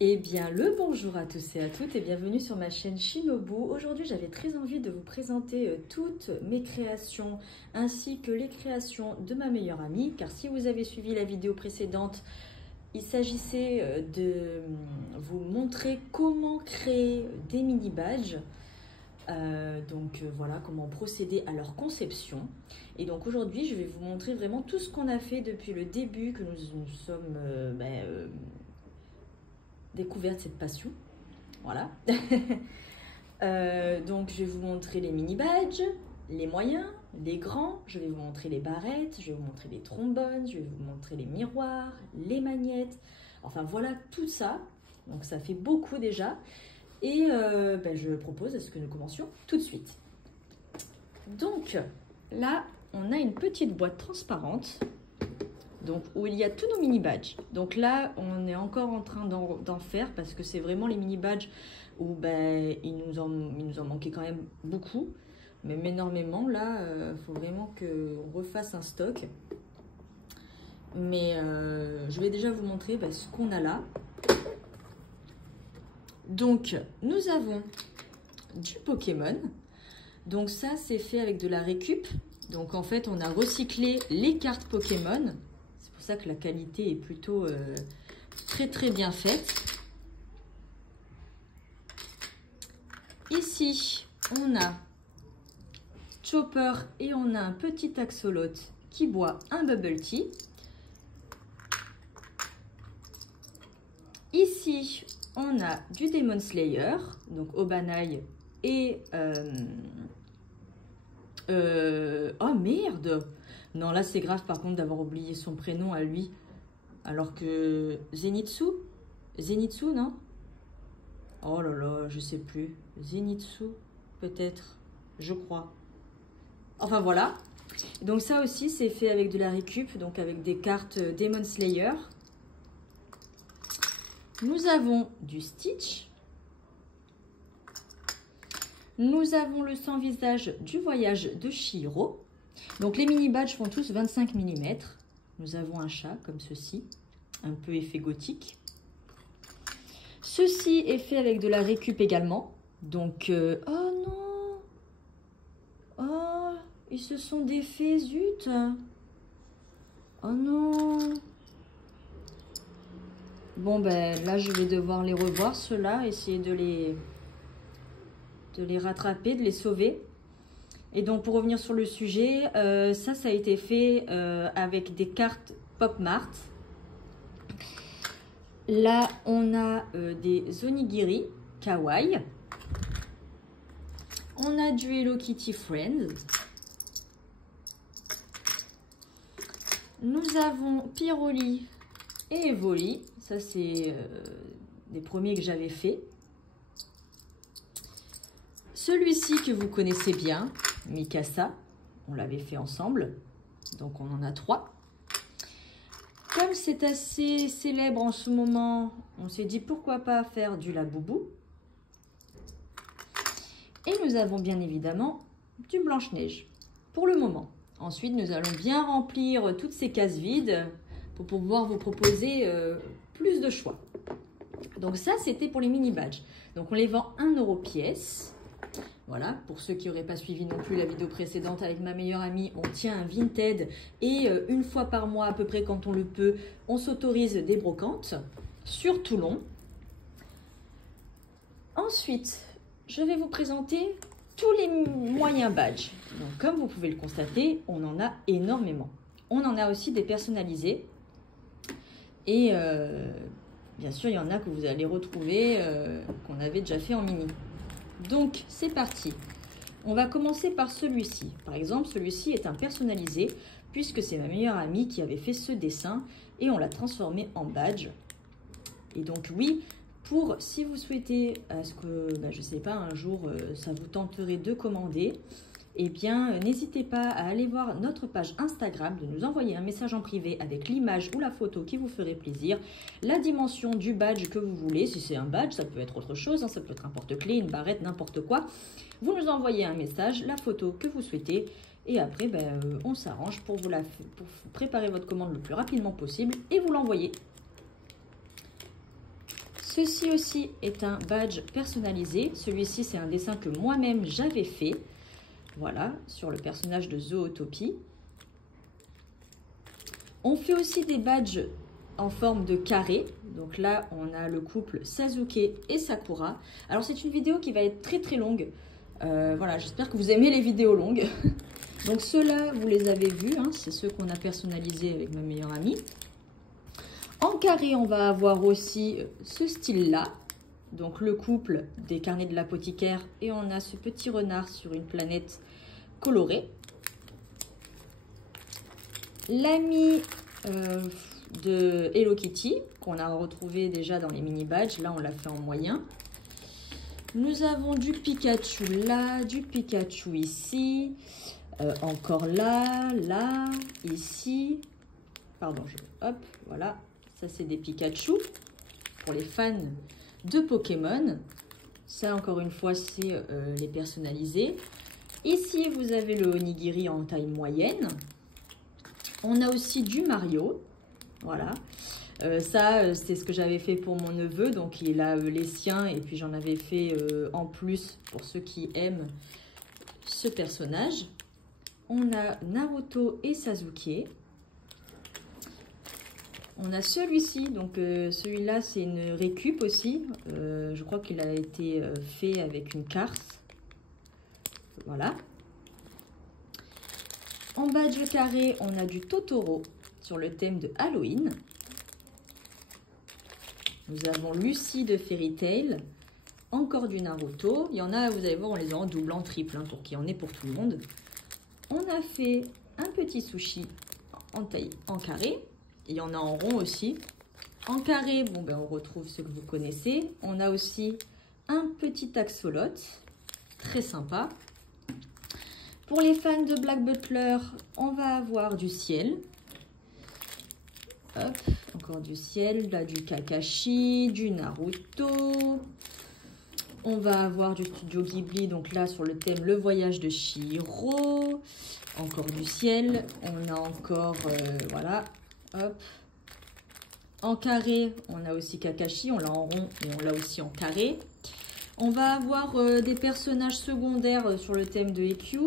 Eh bien, le bonjour à tous et à toutes et bienvenue sur ma chaîne Shinobu. Aujourd'hui, j'avais très envie de vous présenter toutes mes créations ainsi que les créations de ma meilleure amie. Car si vous avez suivi la vidéo précédente, il s'agissait de vous montrer comment créer des mini badges. Voilà comment procéder à leur conception. Et donc aujourd'hui, je vais vous montrer vraiment tout ce qu'on a fait depuis le début que nous sommes découverte cette passion. Voilà. Donc je vais vous montrer les mini badges, les moyens, les grands, je vais vous montrer les barrettes, je vais vous montrer les trombones, je vais vous montrer les miroirs, les magnettes, enfin voilà tout ça. Donc ça fait beaucoup déjà et je propose à ce que nous commencions tout de suite. Donc là on a une petite boîte transparente. Donc, où il y a tous nos mini badges. Donc là, on est encore en train d'en faire parce que c'est vraiment les mini badges où il nous en manquait quand même beaucoup, même énormément. Là, faut vraiment qu'on refasse un stock. Mais je vais déjà vous montrer ce qu'on a là. Donc, nous avons du Pokémon. Donc ça, c'est fait avec de la récup. Donc en fait, on a recyclé les cartes Pokémon. C'est pour ça que la qualité est plutôt très bien faite. Ici, on a Chopper et on a un petit axolot qui boit un bubble tea. Ici, on a du Demon Slayer, donc Obanai et... oh merde! Non, là c'est grave par contre d'avoir oublié son prénom à lui. Alors que Zenitsu, non? Oh là là, je sais plus. Zenitsu, peut-être, je crois. Enfin voilà. Donc ça aussi c'est fait avec de la récup, donc avec des cartes Demon Slayer. Nous avons du Stitch. Nous avons le sans-visage du voyage de Chihiro. Donc les mini badges font tous 25 mm. Nous avons un chat comme ceci, un peu effet gothique. Ceci est fait avec de la récup également. Donc, oh non! Oh, ils se sont défaits, zut! Oh non! Bon là je vais devoir les revoir ceux-là, essayer de les rattraper, de les sauver. Et donc pour revenir sur le sujet, ça a été fait avec des cartes Pop Mart. Là on a des onigiri kawaii. On a du Hello Kitty Friends. Nous avons Piroli et Evoli. Ça c'est des premiers que j'avais fait. Celui-ci que vous connaissez bien, Mikasa, on l'avait fait ensemble, donc on en a 3. Comme c'est assez célèbre en ce moment, on s'est dit pourquoi pas faire du Laboubou. Et nous avons bien évidemment du Blanche-Neige, pour le moment. Ensuite, nous allons bien remplir toutes ces cases vides pour pouvoir vous proposer plus de choix. Donc ça, c'était pour les mini badges. Donc on les vend 1 € pièce. Voilà, pour ceux qui n'auraient pas suivi non plus la vidéo précédente avec ma meilleure amie, on tient un Vinted et une fois par mois à peu près quand on le peut, on s'autorise des brocantes sur Toulon. Ensuite, je vais vous présenter tous les moyens badges. Donc comme vous pouvez le constater, on en a énormément. On en a aussi des personnalisés et bien sûr il y en a que vous allez retrouver qu'on avait déjà fait en mini. Donc, c'est parti. On va commencer par celui-ci. Par exemple, celui-ci est un personnalisé puisque c'est ma meilleure amie qui avait fait ce dessin et on l'a transformé en badge. Et donc, oui, si vous souhaitez, est-ce que, je sais pas, un jour, ça vous tenterait de commander, eh bien, n'hésitez pas à aller voir notre page Instagram, de nous envoyer un message en privé avec l'image ou la photo qui vous ferait plaisir, la dimension du badge que vous voulez. Si c'est un badge, ça peut être autre chose, ça peut être un porte-clés, une barrette, n'importe quoi. Vous nous envoyez un message, la photo que vous souhaitez, et après, on s'arrange pour préparer votre commande le plus rapidement possible et vous l'envoyer. Ceci aussi est un badge personnalisé. Celui-ci, c'est un dessin que moi-même j'avais fait. Voilà, sur le personnage de Zootopie. On fait aussi des badges en forme de carré. Donc là, on a le couple Sasuke et Sakura. Alors, c'est une vidéo qui va être très très longue. Voilà, j'espère que vous aimez les vidéos longues. Donc ceux-là, vous les avez vus. Hein, c'est ceux qu'on a personnalisés avec ma meilleure amie. En carré, on va avoir aussi ce style-là. Donc le couple des carnets de l'apothicaire. Et on a ce petit renard sur une planète colorée. L'ami de Hello Kitty, qu'on a retrouvé déjà dans les mini badges. Là, on l'a fait en moyen. Nous avons du Pikachu là, du Pikachu ici. Encore là, là, ici. Pardon, hop, voilà. Ça, c'est des Pikachu pour les fans de Pokémon. Ça, encore une fois, c'est les personnalisés. Ici, vous avez le Onigiri en taille moyenne. On a aussi du Mario. Voilà. Ça, c'est ce que j'avais fait pour mon neveu. Donc, il a les siens. Et puis, j'en avais fait en plus pour ceux qui aiment ce personnage. On a Naruto et Sasuke. On a celui-ci, donc celui-là c'est une récup aussi. Je crois qu'il a été fait avec une carte. Voilà. En badge carré, on a du Totoro sur le thème de Halloween. Nous avons Lucie de Fairy Tail. Encore du Naruto. Il y en a, vous allez voir, on les a en double, en triple, hein, pour qu'il y en ait pour tout le monde. On a fait un petit sushi en taille en carré. Il y en a en rond aussi. En carré, bon, ben, on retrouve ce que vous connaissez. On a aussi un petit axolot. Très sympa. Pour les fans de Black Butler, on va avoir du ciel. Hop, encore du ciel. Là, du Kakashi, du Naruto. On va avoir du Studio Ghibli. Donc là, sur le thème, le voyage de Chihiro. Encore du ciel. On a encore, voilà. Hop. En carré, on a aussi Kakashi, on l'a en rond et on l'a aussi en carré. On va avoir des personnages secondaires sur le thème de EQ.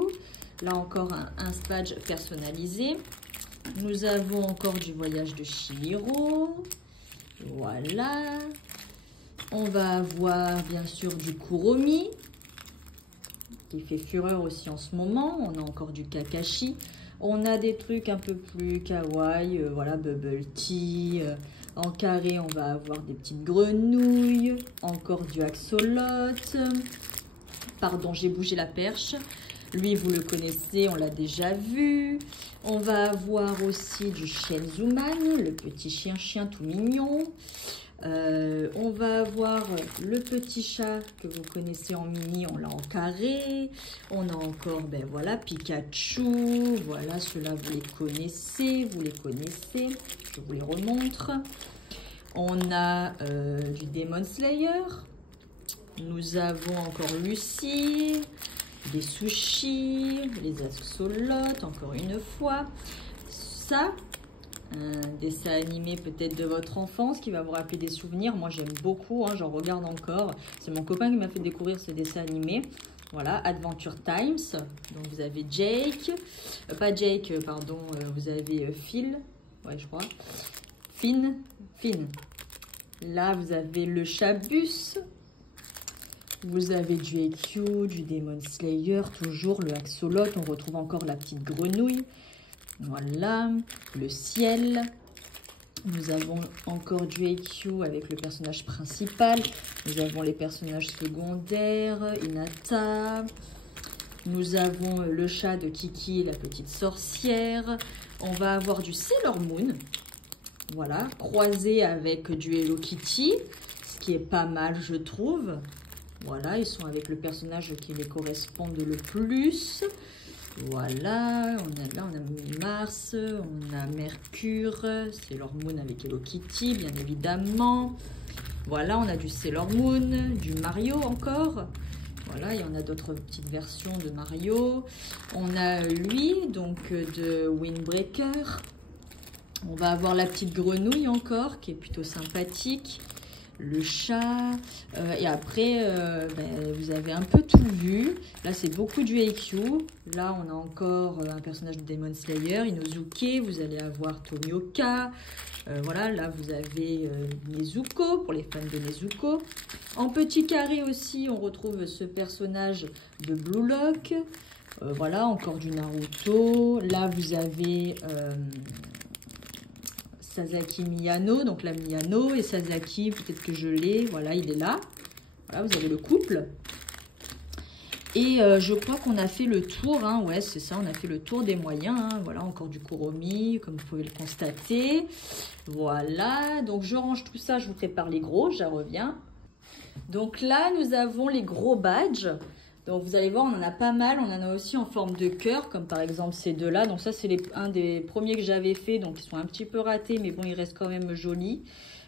Là encore un badge personnalisé. Nous avons encore du voyage de Chihiro. Voilà. On va avoir bien sûr du Kuromi, qui fait fureur aussi en ce moment. On a encore du Kakashi. On a des trucs un peu plus kawaii, voilà, bubble tea. En carré, on va avoir des petites grenouilles. Encore du axolot. Pardon, j'ai bougé la perche. Lui, vous le connaissez, on l'a déjà vu. On va avoir aussi du Shenzuman, le petit chien tout mignon. On va avoir le petit chat que vous connaissez en mini, on l'a en carré. On a encore, ben voilà, Pikachu. Voilà, ceux-là, vous les connaissez, Je vous les remontre. On a du Demon Slayer. Nous avons encore Lucie, des sushis, les axolotes, encore une fois. Ça, un dessin animé peut-être de votre enfance qui va vous rappeler des souvenirs. Moi, j'aime beaucoup, hein, j'en regarde encore. C'est mon copain qui m'a fait découvrir ce dessin animé. Voilà, Adventure Times. Donc, vous avez Jake. Pas Jake, pardon. Vous avez Phil. Ouais, je crois. Finn. Là, vous avez le Chabus. Vous avez du EQ, du Demon Slayer. Toujours le Axolot. On retrouve encore la petite grenouille. Voilà, le ciel. Nous avons encore du EQ avec le personnage principal. Nous avons les personnages secondaires, Hinata. Nous avons le chat de Kiki, la petite sorcière. On va avoir du Sailor Moon. Voilà, croisé avec du Hello Kitty, ce qui est pas mal, je trouve. Voilà, ils sont avec le personnage qui les correspond le plus. Voilà, on a Mars, on a Mercure, Sailor Moon avec Hello Kitty, bien évidemment. Voilà, on a du Sailor Moon, du Mario encore. Voilà, il y en a d'autres petites versions de Mario. On a lui, donc de Windbreaker. On va avoir la petite grenouille encore, qui est plutôt sympathique. le chat. Et après, vous avez un peu tout vu. Là, c'est beaucoup du Haikyuu. Là, on a encore un personnage de Demon Slayer, Inosuke. Vous allez avoir Tomioka. Voilà, là, vous avez Nezuko, pour les fans de Nezuko. En petit carré aussi, on retrouve ce personnage de Blue Lock. Voilà, encore du Naruto. Là, vous avez Sasaki Miyano, donc la Miyano et Sasaki, peut-être que je l'ai. Voilà, il est là. Voilà, vous avez le couple. Et je crois qu'on a fait le tour, hein. Ouais, c'est ça, on a fait le tour des moyens. Hein. Voilà, encore du Kuromi, comme vous pouvez le constater. Voilà, donc je range tout ça, je vous prépare les gros, j'en reviens. Donc là, nous avons les gros badges. Donc vous allez voir, on en a pas mal. On en a aussi en forme de cœur, comme par exemple ces deux-là. Donc ça, c'est un des premiers que j'avais fait. Donc ils sont un petit peu ratés, mais bon, ils restent quand même jolis.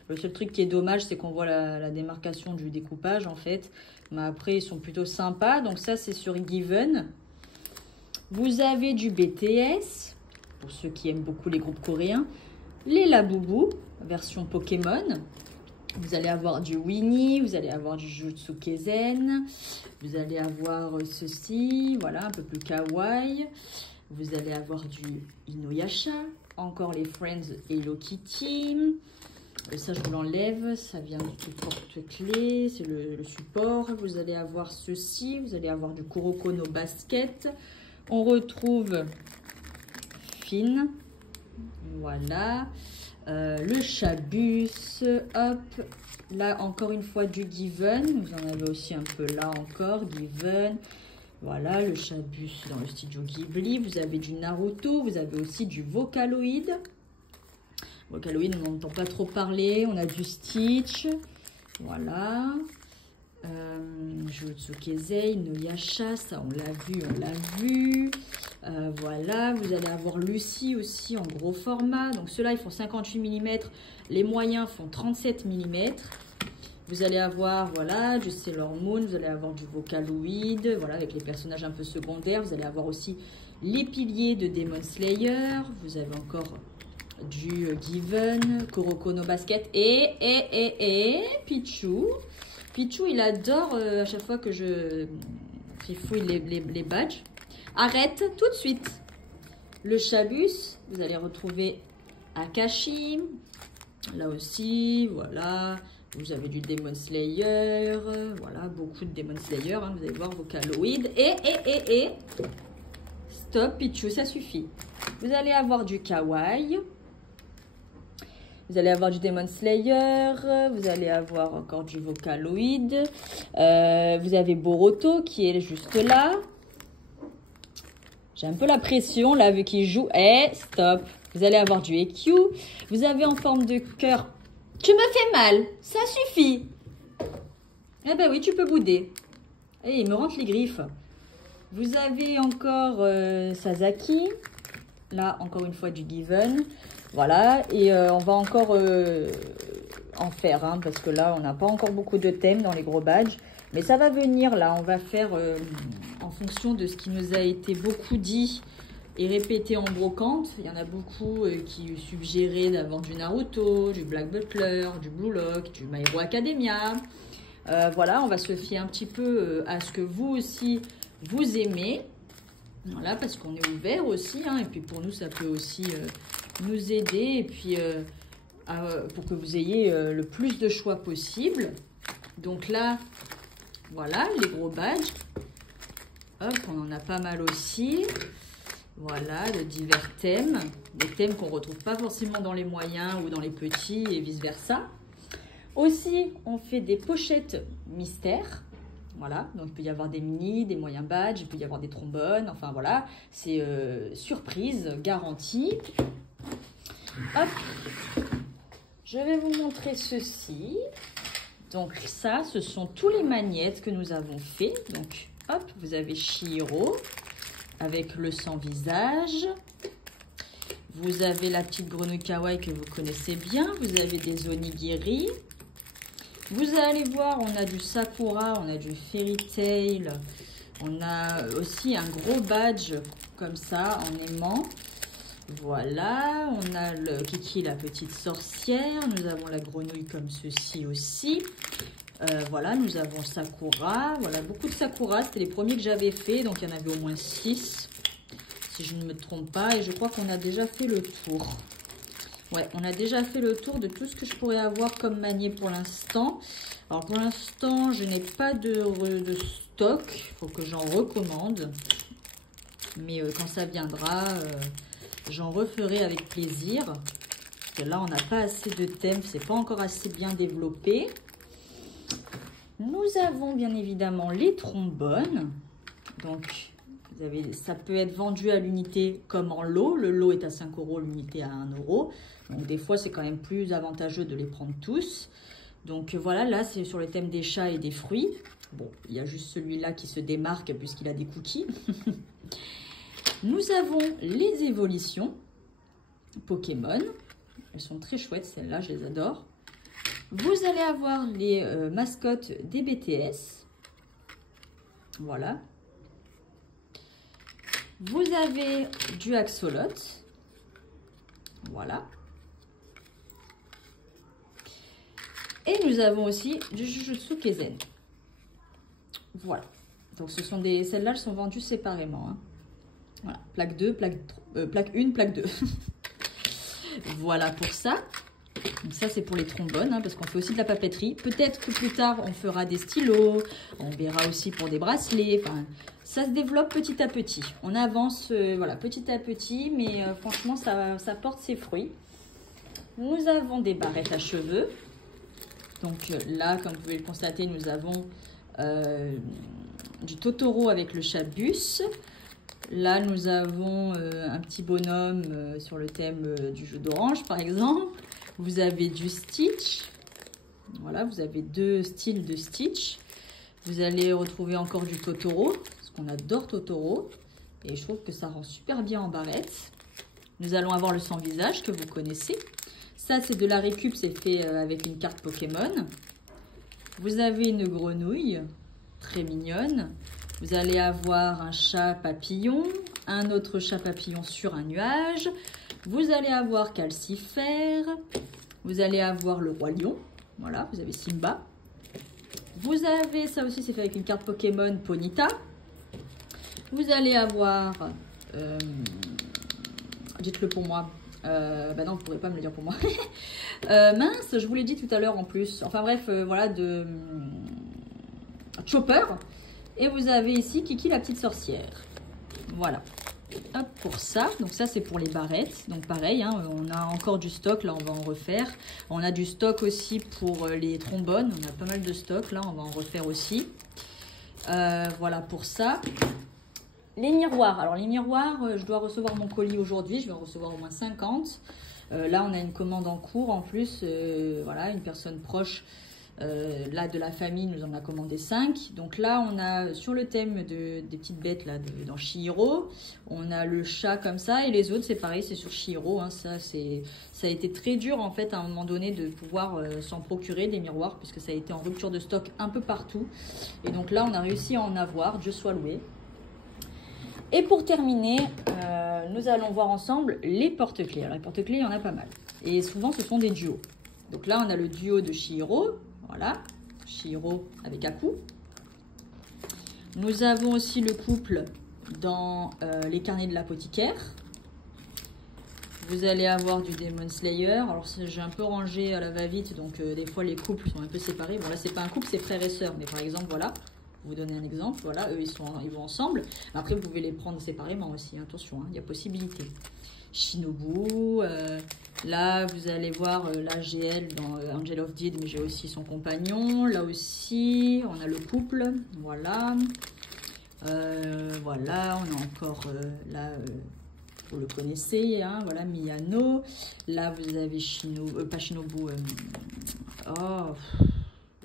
Le seul truc qui est dommage, c'est qu'on voit la démarcation du découpage, en fait. Mais après, ils sont plutôt sympas. Donc ça, c'est sur Given. Vous avez du BTS, pour ceux qui aiment beaucoup les groupes coréens. Les Labubu, version Pokémon. Vous allez avoir du Winnie, vous allez avoir du Jujutsu Kaisen, vous allez avoir ceci, voilà, un peu plus kawaii. Vous allez avoir du Inuyasha, encore les Friends Hello Kitty. Ça, je vous l'enlève, ça vient du porte-clés, c'est le support. Vous allez avoir ceci, vous allez avoir du Kuroko no Basket. On retrouve Finn, voilà. Le Chabus, hop, là encore une fois du Given, vous en avez aussi un peu là encore, Given, voilà, le Chabus dans le studio Ghibli, vous avez du Naruto, vous avez aussi du Vocaloid, Vocaloid on n'entend pas trop parler, on a du Stitch, voilà, Jujutsu Kaisen, Inuyasha, ça on l'a vu, voilà, vous allez avoir Lucy aussi en gros format, donc ceux-là ils font 58 mm, les moyens font 37 mm, vous allez avoir, voilà, du Sailor Moon, vous allez avoir du Vocaloid, voilà, avec les personnages un peu secondaires, vous allez avoir aussi les piliers de Demon Slayer, vous avez encore du Given, Kuroko no Basket, et Pichu. Pichu, il adore à chaque fois que je trifouille les badges. Arrête tout de suite. Le Chabus, vous allez retrouver Akashi. Là aussi, voilà. Vous avez du Demon Slayer. Voilà, beaucoup de Demon Slayer. Hein, vous allez voir Vocaloid. Et. Stop, Pichu, ça suffit. Vous allez avoir du Kawaii. Vous allez avoir du Demon Slayer, vous allez avoir encore du Vocaloid, vous avez Boruto qui est juste là. J'ai un peu la pression là vu qu'il joue. Stop. Vous allez avoir du Haikyuu. Vous avez en forme de cœur. Tu me fais mal, ça suffit. Eh ben oui, tu peux bouder. Il me rentre les griffes. Vous avez encore Sasaki. Là, encore une fois du Given. Voilà, et on va encore en faire, hein, parce que là, on n'a pas encore beaucoup de thèmes dans les gros badges. Mais ça va venir, là, on va faire en fonction de ce qui nous a été beaucoup dit et répété en brocante. Il y en a beaucoup qui suggéraient d'avoir du Naruto, du Black Butler, du Blue Lock, du My Hero Academia. Voilà, on va se fier un petit peu à ce que vous aussi, vous aimez. Voilà, parce qu'on est ouvert aussi, hein, et puis pour nous, ça peut aussi nous aider, et puis pour que vous ayez le plus de choix possible. Donc là, voilà, les gros badges. Hop, on en a pas mal aussi. Voilà, de divers thèmes. Des thèmes qu'on ne retrouve pas forcément dans les moyens ou dans les petits, et vice-versa. Aussi, on fait des pochettes mystères. Voilà, donc il peut y avoir des mini, des moyens badges, il peut y avoir des trombones, enfin voilà, c'est surprise, garantie. Hop, je vais vous montrer ceci. Donc ça, ce sont tous les magnettes que nous avons fait. Donc hop, vous avez Chihiro avec le sans visage. Vous avez la petite grenouille kawaii que vous connaissez bien. Vous avez des onigiri. Vous allez voir, on a du Sakura, on a du Fairy Tail, on a aussi un gros badge comme ça en aimant. Voilà, on a le Kiki, la petite sorcière. Nous avons la grenouille comme ceci aussi. Voilà, nous avons Sakura. Voilà, beaucoup de Sakura. C'était les premiers que j'avais fait. Donc, il y en avait au moins 6. Si je ne me trompe pas. Et je crois qu'on a déjà fait le tour. Ouais, on a déjà fait le tour de tout ce que je pourrais avoir comme manier pour l'instant. Alors, pour l'instant, je n'ai pas de stock. Il faut que j'en recommande. Mais quand ça viendra, j'en referai avec plaisir. Parce que là, on n'a pas assez de thèmes. C'est pas encore assez bien développé. Nous avons bien évidemment les trombones. Donc, vous avez, ça peut être vendu à l'unité comme en lot. Le lot est à 5 €, l'unité à 1 €. Donc, des fois, c'est quand même plus avantageux de les prendre tous. Donc, voilà, là, c'est sur le thème des chats et des fruits. Bon, il y a juste celui-là qui se démarque puisqu'il a des cookies. Nous avons les évolutions Pokémon. Elles sont très chouettes, celles-là, je les adore. Vous allez avoir les mascottes des BTS. Voilà. Vous avez du Axolot. Voilà. Et nous avons aussi du Jujutsu Kaisen. Voilà. Donc ce sont des... Celles-là, elles sont vendues séparément. Hein. Voilà. Plaque 2, plaque 1, plaque 2. Voilà pour ça. Donc ça, c'est pour les trombones, hein, parce qu'on fait aussi de la papeterie. Peut-être que plus tard, on fera des stylos. On verra aussi pour des bracelets. Enfin, ça se développe petit à petit. On avance voilà, petit à petit, mais franchement, ça porte ses fruits. Nous avons des barrettes à cheveux. Donc là, comme vous pouvez le constater, nous avons du Totoro avec le chat bus. Là, nous avons un petit bonhomme sur le thème du jeu d'orange, par exemple. Vous avez du Stitch. Voilà, vous avez 2 styles de Stitch. Vous allez retrouver encore du Totoro, parce qu'on adore Totoro. Et je trouve que ça rend super bien en barrette. Nous allons avoir le sans-visage que vous connaissez. Ça, c'est de la récup, c'est fait avec une carte Pokémon. Vous avez une grenouille, très mignonne. Vous allez avoir un chat papillon, un autre chat papillon sur un nuage. Vous allez avoir Calcifère. Vous allez avoir le roi lion. Voilà, vous avez Simba. Vous avez, ça aussi c'est fait avec une carte Pokémon, Ponyta. Vous allez avoir, dites-le pour moi. Bah non, vous ne pourrez pas me le dire pour moi. Mince, je vous l'ai dit tout à l'heure en plus. Enfin bref, voilà, de Chopper. Et vous avez ici Kiki la petite sorcière. Voilà. Hop, pour ça. Donc ça, c'est pour les barrettes. Donc pareil, hein, on a encore du stock. Là, on va en refaire. On a du stock aussi pour les trombones. On a pas mal de stock. Là, on va en refaire aussi. Voilà pour ça. Les miroirs. Alors, les miroirs, je dois recevoir mon colis aujourd'hui. Je vais en recevoir au moins 50. Là, on a une commande en cours. En plus, voilà, une personne proche là de la famille nous en a commandé 5. Donc là, on a sur le thème des petites bêtes là dans Chihiro, on a le chat comme ça. Et les autres, c'est pareil, c'est sur Chihiro. Hein, ça a été très dur en fait à un moment donné de pouvoir s'en procurer des miroirs, puisque ça a été en rupture de stock un peu partout. Et donc là, on a réussi à en avoir. Dieu soit loué. Et pour terminer, nous allons voir ensemble les porte-clés. Alors, les porte-clés, il y en a pas mal. Et souvent, ce sont des duos. Donc là, on a le duo de Chihiro. Voilà, Chihiro avec Aku. Nous avons aussi le couple dans les carnets de l'apothicaire. Vous allez avoir du Demon Slayer. Alors, j'ai un peu rangé à la va-vite, donc des fois, les couples sont un peu séparés. Bon, là, c'est pas un couple, c'est frère et sœur. Mais par exemple, voilà. Vous donner un exemple, voilà, eux ils vont ensemble. Après vous pouvez les prendre séparément aussi, attention, hein, il y a possibilité. Shinobu, là vous allez voir l'AGL dans Angel of Deed, mais j'ai aussi son compagnon. Là aussi, on a le couple, voilà. Voilà, on a encore là, vous le connaissez, hein, voilà, Miyano. Là vous avez Shinobu, pas Shinobu, oh,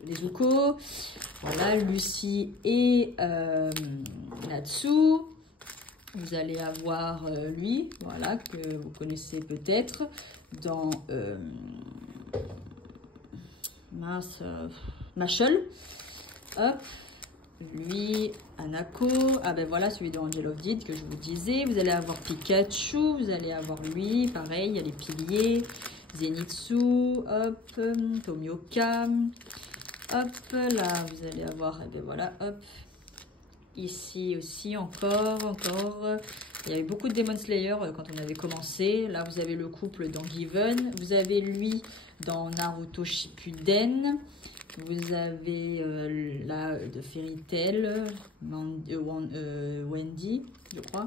les Zuko. Voilà, Lucie et Natsu. Vous allez avoir lui, voilà, que vous connaissez peut-être dans mince, Machel. Hop. lui, Hanako. Ah ben voilà, celui de Angel of Deed que je vous disais. Vous allez avoir Pikachu, vous allez avoir lui, pareil, il y a les piliers. Zenitsu, hop, Tomioka. Hop, là, vous allez avoir, et ben voilà, hop. Ici aussi, encore. Il y avait beaucoup de Demon Slayer quand on avait commencé. Là, vous avez le couple dans Given. Vous avez lui dans Naruto Shippuden. Vous avez là de Fairy Tail, Wendy, je crois.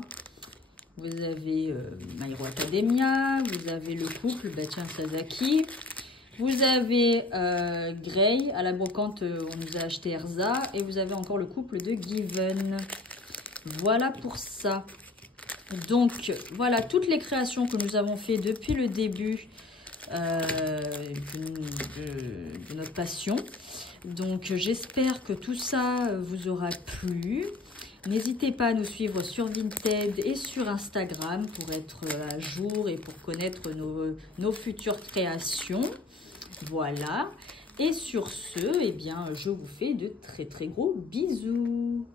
Vous avez My Hero Academia. Vous avez le couple Bachan Sasaki. Vous avez Grey, à la brocante, on nous a acheté Erza. Et vous avez encore le couple de Given. Voilà pour ça. Donc, voilà toutes les créations que nous avons fait depuis le début de notre passion. Donc, j'espère que tout ça vous aura plu. N'hésitez pas à nous suivre sur Vinted et sur Instagram pour être à jour et pour connaître nos futures créations. Voilà. Et sur ce, eh bien, je vous fais de très très gros bisous.